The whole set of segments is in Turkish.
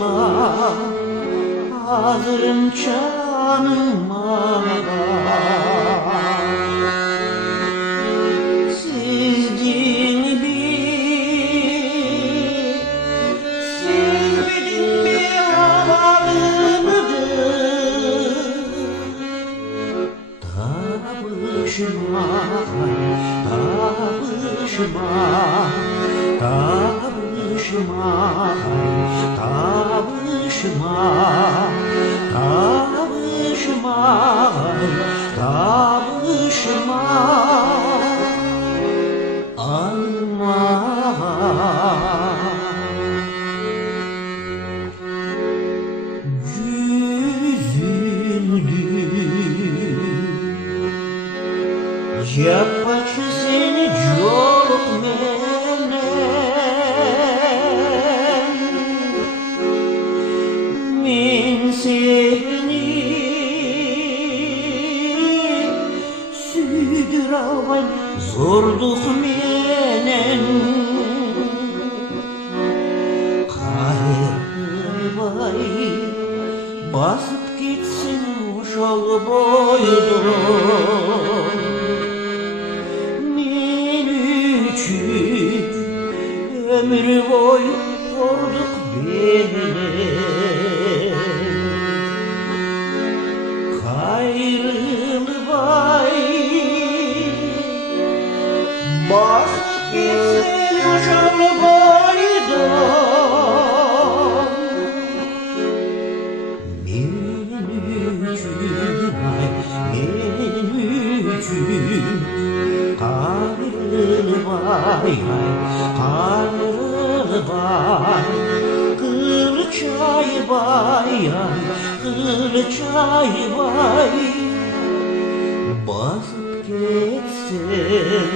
başıma, hazırım canıma. Sizdin bir halımdır. Ta başıma, ta başıma, ta başıma, ta başıma, ta başıma, ta başıma. Alma yapacı seni çok men seni süydür alvay zorduk menen kaybay basıp gitsin uşal boydun. Ömür boyu vurduk beni, kayrılvay basıp gitsin uşal boydan. Benim üçün, benim üçün kayrılvay, kayrılvay, kırçay bayan, kırçay bay, basıp geçsin.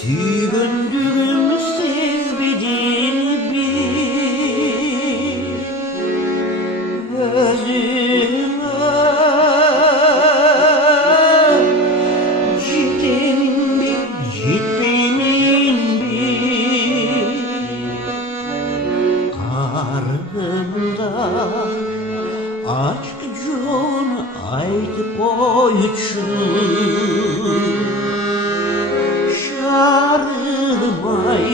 Sügündürüm siz bilin özüme ciddimin bir karnımda aşk can aytıp koyuşum. Şarımay